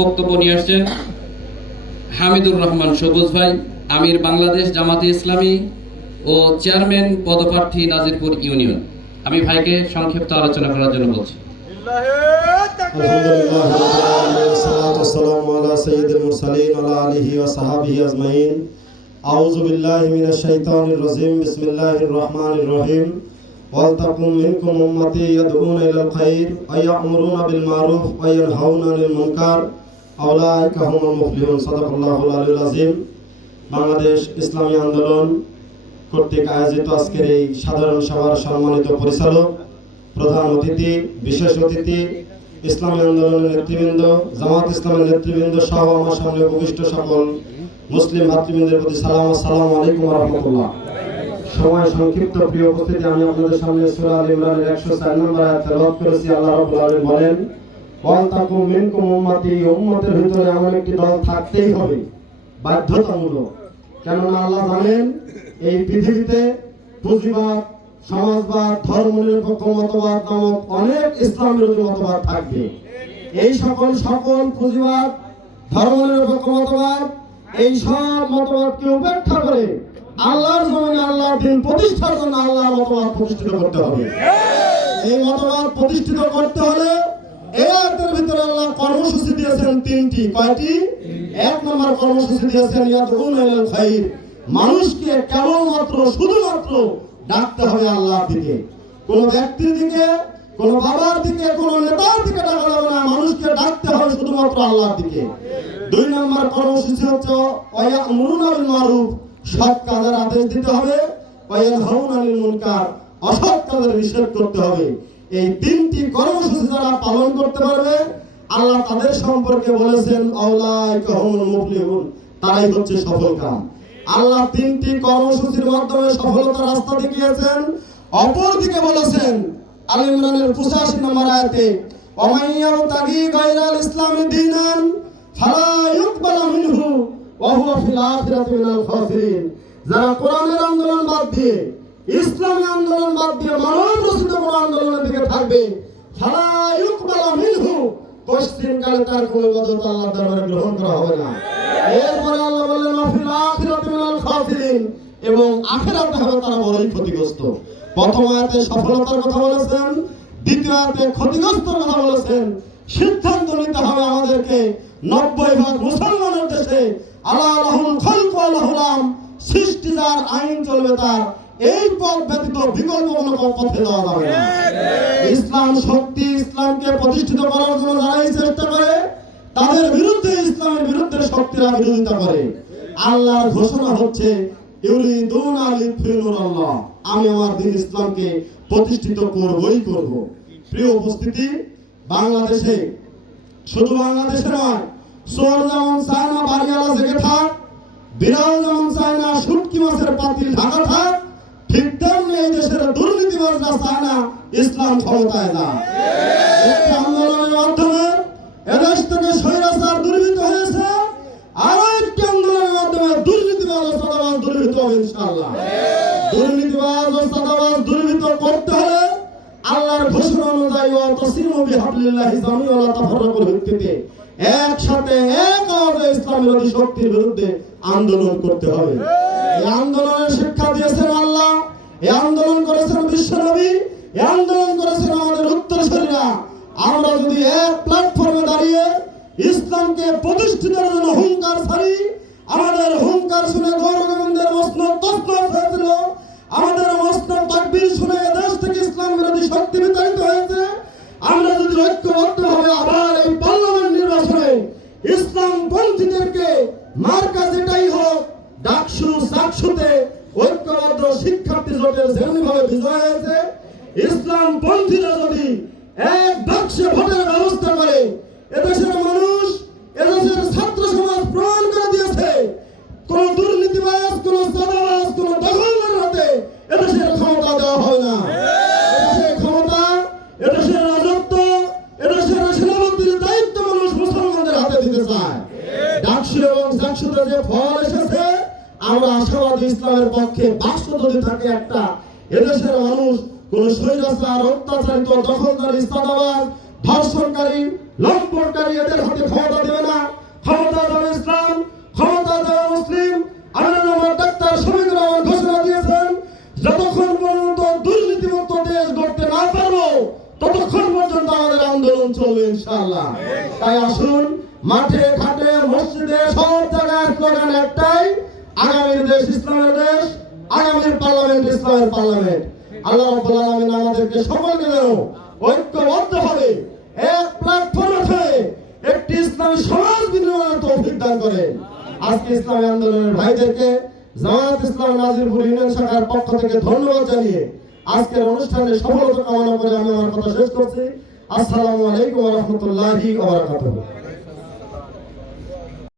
বক্তব্য নিয়ে আসছেন হামিদুর রহমান সবুজ ভাই, আমির বাংলাদেশ জামাতে ইসলামী ও চেয়ারম্যান পদপ্রার্থী নাজিরপুর ইউনিয়ন। আমি ভাইকে সংক্ষিপ্ত আলোচনা করার জন্য বলছি। আউযু বিল্লাহি মিনাশ শাইতানির রাজিম। বিসমিল্লাহির রহমানির রহিম। ওয়ালতাকুম মিনকুম উম্মাতি ইয়াদউনা ইলাল খায়র ওয়া ইয়া'মুরুনা বিল মারুফ ওয়া ইয়ানহাউনা আনিল মুনকার উলাইকা হুমুল মুফলিহুন। সাদাকাল্লাহুল আলিয়্যুল আযীম। বাংলাদেশ ইসলামী আন্দোলন কর্তৃক আয়োজিত আজকের এই সাধারণ সভার সম্মানিত পরিচালক, প্রধান অতিথি, বিশেষ অতিথি, ইসলামী আন্দোলনের নেতৃবৃন্দ, জামাত ইসলামের নেতৃবৃন্দ সহ আমার সামনে উপবিষ্ট সকল মুসলিম ভাতৃবৃন্দের প্রতি সালাম। আসসালামু আলাইকুম ওয়া রাহমাতুল্লাহ। সময় সংক্ষিপ্ত, প্রিয় উপস্থিতি, আমি আপনাদের সামনে সূরা আল ইমরানের 104 নম্বর আয়াত তেলাওয়াত করেছি। আল্লাহ রাব্বুল আলামিন বলেন, ওয়ালতাকুম মিনকুম উম্মাতি, উম্মতের ভিতরে এমন একটি দল থাকতেই হবে, বাধ্যতামূলক। কেননা আল্লাহ জানেন এই পৃথিবীতে পুঁজিবাদ, সমাজবাদ, ধর্মনিরপেক্ষ মতবাদ নামক অনেক ইসলাম বিরোধী মতবাদ থাকবে। এই সকল পুঁজিবাদ, ধর্মনিরপেক্ষ মতবাদ, এই সব মতবাদকে উপেক্ষা করে আল্লাহর জমিনে আল্লাহর দ্বীন প্রতিষ্ঠার জন্য আল্লাহর মতবাদ প্রতিষ্ঠিত করতে হবে। এই মতবাদ প্রতিষ্ঠিত করতে হলে এই আয়াতের ভিতরে আল্লাহ কর্মসূচি দিয়েছেন তিনটি। কয়টি? এক নম্বর কর্মসূচি দিয়েছেন ইয়াদউনা ইলাল খায়র, মানুষকে কেবলমাত্র শুধুমাত্র ডাকতে হবে আল্লাহর দিকে। কোন ব্যক্তির দিকে, কোন বাবার দিকে, কোন নেতার দিকে ডাকা যাবে না, মানুষকে ডাকতে হবে শুধুমাত্র আল্লাহর দিকে। দুই নম্বর কর্মসূচি হচ্ছে ওয়া ইয়া'মুরুনা বিল মারুফ, সৎ কাজের আদেশ দিতে হবে, ওয়া ইয়ানহাউনা আনিল মুনকার, অসৎ কাজের নিষেধ করতে হবে। এই তিনটি কর্মসূচি যারা পালন করতে পারবে আল্লাহ তাদের সম্পর্কে বলেছেন উলাইকা হুমুল মুফলিহুন, তারাই হচ্ছে সফলকাম। আল্লাহ তিনটি কর্মসূচির মাধ্যমে সফলতার রাস্তা দেখিয়েছেন। অপরদিকে বলেছেন আল ইমরানের 85 নম্বর আয়াতে, ওয়ামান ইয়াবতাগি গায়রাল ইসলামি দীনান ফালা ইউকবালু মিনহু ওয়া হুয়া ফিল আখিরাতি মিনাল খাসিরিন। যারা কোরআনের আন্দোলন বাদ দিয়ে, ইসলামী আন্দোলন বাদ দিয়ে মানব রচিত কোন আন্দোলনের দিকে থাকবে, ফালা ইউকবালু মিনহু, পশ্চিম কালে তার কোনো ইবাদত আল্লাহর দরবারে গ্রহণ করা হবে না। এরপরে আল্লাহ বললেন ওয়া ফিল আখিরাতি মিনাল খাসিরিন, এবং আখিরাতে হবে তারা বড়ই ক্ষতিগ্রস্ত। প্রথম আয়াতে সফলতার কথা বলেছেন, দ্বিতীয় আয়াতে ক্ষতিগ্রস্তর কথা বলেছেন। সিদ্ধান্ত নিতে হবে আমাদেরকে 90% মুসলমানের দেশে আল্লাহ লাহুল খালকু ওয়া লাহুল আমর, সৃষ্টি যার, আইন চলবে তার, এই পথ ব্যতীত বিকল্প কোনো পথে যাওয়া যাবে না। ইসলাম শক্তি, ইসলামকে প্রতিষ্ঠিত করার জন্য যারাই চেষ্টা করে তাদের বিরুদ্ধে, ইসলামের বিরুদ্ধে শক্তিরা বিরোধিতা করে। আল্লাহর ঘোষণা হচ্ছে ইউরিদুনা লিইউতফিউ আল্লাহ, আমি আমার দ্বীন ইসলামকে প্রতিষ্ঠিত করবই করব। প্রিয় উপস্থিতি, বাংলাদেশে, শুধু বাংলাদেশে নয়, চোর যেমন চায় না বাড়িওয়ালা জেগে থাক, বিড়াল যেমন চায় না শুটকি মাছের পাতিল ঢাকা থাক, ঠিক তেমনি এই দেশের দুর্নীতিবাজরা চায় না ইসলাম ক্ষমতায় না। একটি আন্দোলনের মাধ্যমে এদেশ থেকে স্বৈরাচার দুর্বৃত্ত হয়েছে, আর একটি আন্দোলনের মাধ্যমে দুর্নীতিবাজ ও চাঁদাবাজ দুর্বৃত্ত হবে ইনশাআল্লাহ। দুর্নীতিবাজ ও চাঁদাবাজ দুর্বৃত্ত করতে হলে আল্লাহর ঘোষণা অনুযায়ী ওয়াতাসিমু বিহাবলিল্লাহি জামিআন ওয়া লা তাফাররাকুল ভিত্তিতে একসাথে এক আওয়াজে ইসলাম বিরোধী শক্তির বিরুদ্ধে আন্দোলন করতে হবে। এই আন্দোলনের শিক্ষা দিয়েছেন আল্লাহ, এই আন্দোলন করেছেন বিশ্বনবী, এই আন্দোলন করেছেন আমাদের উত্তরসূরিরা। আমরা যদি এক প্ল্যাটফর্মে দাঁড়িয়ে ইসলামকে প্রতিষ্ঠিতের জন্য হুঙ্কার ছাড়ি, আমাদের হুঙ্কার শুনে গৌরগোবিন্দের মসনদ তসনদ হয়েছিল, আমাদের মসনদ তাকবীর শুনে দেশ থেকে ইসলাম বিরোধী শক্তি বিতাড়িত হয়েছে। আমরা যদি ঐক্যবদ্ধভাবে আবার এই পার্লামেন্ট নির্বাচনে ইসলাম পন্থীদেরকে মার্কা যেটাই হোক, ডাকসু সাকসুতে ঐক্যবদ্ধ শিক্ষার্থী জোটের যেমনিভাবে বিজয় হয়েছে, ইসলাম পন্থীরা যদি এক বাক্সে ভোটের ব্যবস্থা করে, এদেশের মানুষ, এদেশের ছাত্র সমাজ প্রমাণ করে দিয়েছে কোন দুর্নীতিবাজ, কোন চাঁদাবাজ, কোন দখলদার হাতে এদেশের ক্ষমতা দেওয়া হয় না। এদেশের ক্ষমতা, এদেশের রাজত্ব, এদেশের সেনাবাহিনীর দায়িত্ব মানুষ মুসলমানদের হাতে দিতে চায়। ডাকসু এবং জাকসুতে যে ফল এসেছে, আমরা আশাবাদী ইসলামের পক্ষে। বাক্স যদি থাকে একটা, এদেশের মানুষ কোন স্বৈরাচার, অত্যাচারিত, দখলদারি, চাঁদাবাজ, ধর্ষণকারী, লম্পটকারী এদের হাতে ক্ষমতা দেবে না। ততক্ষণ পর্যন্ত আমাদের আন্দোলন চলবে ইনশাআল্লাহ। তাই আসুন, মাঠে ঘাটে মসজিদে সব জায়গায় স্লোগান একটাই, আগামীর দেশ ইসলামের দেশ, আগামীর পার্লামেন্ট ইসলামের পার্লামেন্ট। আল্লাহ রাব্বুল আলামিন আমাদেরকে সকলকে যেন ঐক্যবদ্ধভাবে এক প্ল্যাটফর্মে থেকে একটি ইসলামী সমাজ বিনির্মাণের তৌফিক দান করেন। আজকে ইসলামী আন্দোলনের ভাইদেরকে জামাত ইসলাম নাজিরপুর ইউনিয়ন শাখার পক্ষ থেকে ধন্যবাদ জানিয়ে আজকের অনুষ্ঠানে সফলতা কামনা করে আমি আমার কথা শেষ করছি। আসসালামু আলাইকুম ওয়া রাহমাতুল্লাহি ওয়া বারাকাতুহু।